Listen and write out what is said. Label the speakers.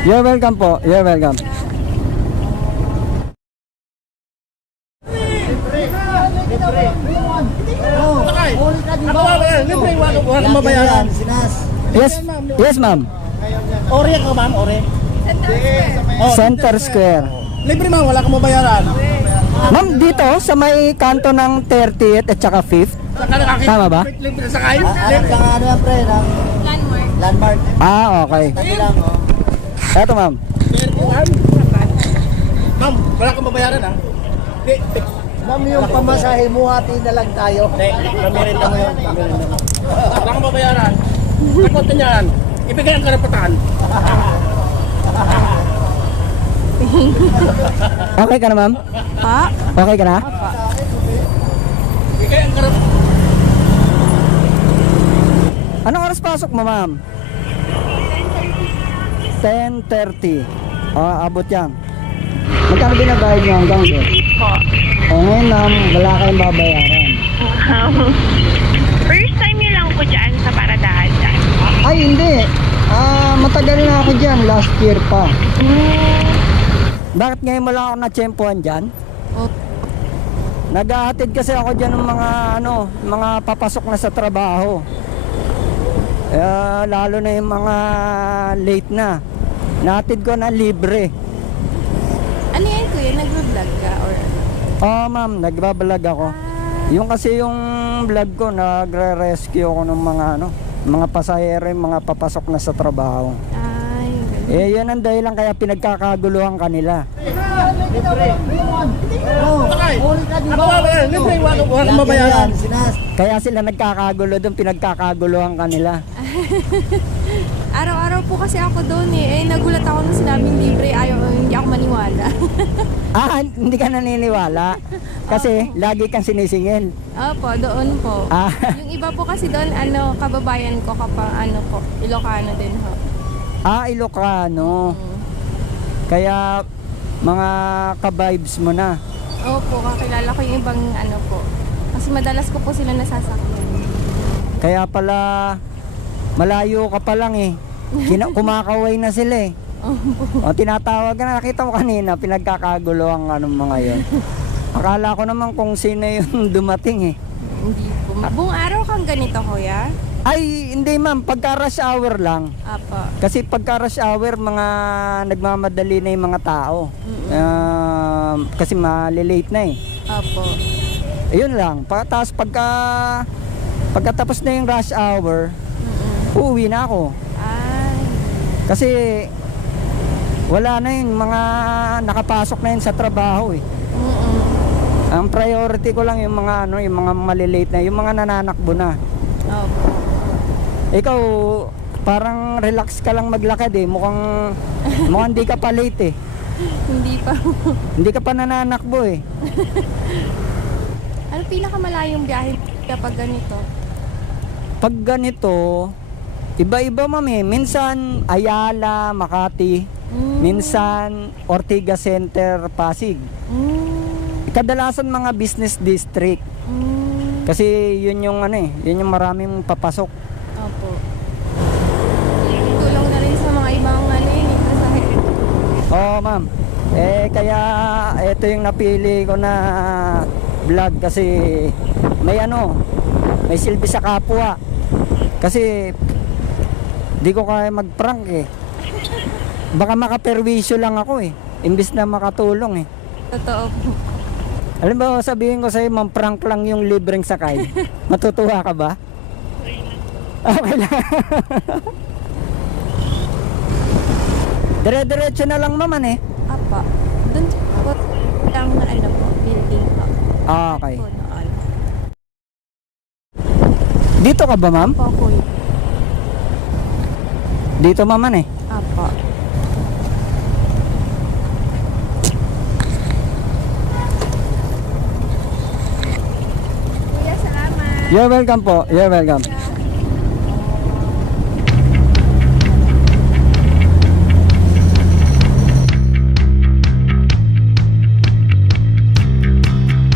Speaker 1: You're welcome po. You're welcome.
Speaker 2: Wala kang mabayaran.
Speaker 1: Yes, yes ma'am.
Speaker 2: Ore ka ma'am, ore.
Speaker 1: Center Square.
Speaker 2: Libre ma'am, wala kang mabayaran.
Speaker 1: Ma'am, dito sa may kanto ng 30th at saka 5th. Tama ba?
Speaker 2: Libre sakay?
Speaker 3: Sa ano yan pre, ng landmark.
Speaker 1: Ah, okay.
Speaker 3: Tabi lang oh.
Speaker 1: Eto ma'am.
Speaker 2: Ma'am, wala kang mabayaran ha? Di,
Speaker 3: Ma'am, yung pamasahe mo, hati na lang tayo.
Speaker 2: pamirinda mo yun. Wala kang mabayaran. Takot na yan. Ibigay ang karapatan.
Speaker 1: Okay ka na ma'am?
Speaker 4: Ha?
Speaker 1: Okay ka na?
Speaker 2: Ibigay ang karapatan.
Speaker 1: Anong oras pasok mo ma'am? 10:30. Abot yan. Magkano binabayad nyo hanggang doon?
Speaker 4: Po.
Speaker 1: O ngayon ma'am, wala kayong babayaran.
Speaker 4: First time niyo lang po dyan sa Paradahan dyan.
Speaker 1: Ay hindi. Matagal na ako dyan. Last year pa. Bakit ngayon mo lang ako na-tsempuhan dyan? Nag-ahatid kasi ako dyan ng mga papasok na sa trabaho. Lalo na yung mga late na. Nahatid ko na libre.
Speaker 4: Ano yan kuya? Nag-vlog ka or ano?
Speaker 1: Oo ma'am, nagbablog ako. Yung kasi yung vlog ko, nagre-rescue ako ng mga pasahero, mga papasok na sa trabaho.
Speaker 4: Ay, galing.
Speaker 1: Yan ang dahilan kaya pinagkakaguluhan kanila.
Speaker 2: Libre, wala kang mabayaran.
Speaker 1: Kaya sila nagkakagulo doon, pinagkakaguluhan kanila.
Speaker 4: Araw-araw po kasi ako doon eh. Nagulat ako nung sinabing libre. Hindi ako maniwala.
Speaker 1: Hindi ka naniniwala? Kasi lagi kang sinisingil.
Speaker 4: Opo, doon po. Yung iba po kasi doon, kababayan ko po, Ilocano din ho.
Speaker 1: Ilocano. Kaya mga ka-vibes mo na.
Speaker 4: Opo, kakilala ko yung ibang po. Kasi madalas ko po sila nasasakyan.
Speaker 1: Kaya pala malayo ka pa lang eh. Kumakaway na sila eh. Tinatawag ka na, nakita mo kanina, pinagkakagulo ang mga yon. Akala ko naman kung sino yung dumating eh.
Speaker 4: Hindi po. Buong araw kang ganito kuya?
Speaker 1: Ay, hindi ma'am, pagka rush hour lang.
Speaker 4: Apo.
Speaker 1: Kasi pagka rush hour, mga nagmamadali na yung mga tao. Kasi malilate na eh.
Speaker 4: Apo.
Speaker 1: Ayun lang. Tapos pagkatapos na yung rush hour, uuwi na ako.
Speaker 4: Ay.
Speaker 1: Kasi wala na yun, mga nakapasok na yun sa trabaho eh. Ang priority ko lang yung mga yung mga malilate na, yung mga nananakbo na.
Speaker 4: Opo.
Speaker 1: Ikaw, parang relax ka lang maglakad eh. Mukhang hindi ka pa late eh.
Speaker 4: Hindi pa.
Speaker 1: Hindi ka pa nananakbo eh.
Speaker 4: Ano pinakamalayong biyahe kapag ganito?
Speaker 1: Pag ganito, iba-iba ma'am eh. Minsan Ayala, Makati. Minsan Ortigas Center, Pasig. Kadalasan mga business district. Kasi yun yung yun yung maraming papasok.
Speaker 4: Opo. Tulong na rin sa mga ibang pasahero.
Speaker 1: Oo ma'am. Kaya ito yung napili ko na vlog kasi may silbi sa kapwa. Kasi di ko kaya mag-prank eh. Baka makaperwisyo lang ako eh. Imbis na makatulong eh.
Speaker 4: Totoo po.
Speaker 1: Alam ba, sabihin ko sa'yo, prank lang yung libreng sakay. Matutuwa ka ba? Okay lang. Dire-diretso na lang naman eh.
Speaker 4: Apa. Doon po lang na building po.
Speaker 1: Okay.
Speaker 4: Po noon.
Speaker 1: Dito ka ba ma'am?
Speaker 4: Po kuya.
Speaker 1: Dito maman eh.
Speaker 4: Apa. Kuya, salamat.
Speaker 1: You're welcome po. You're welcome.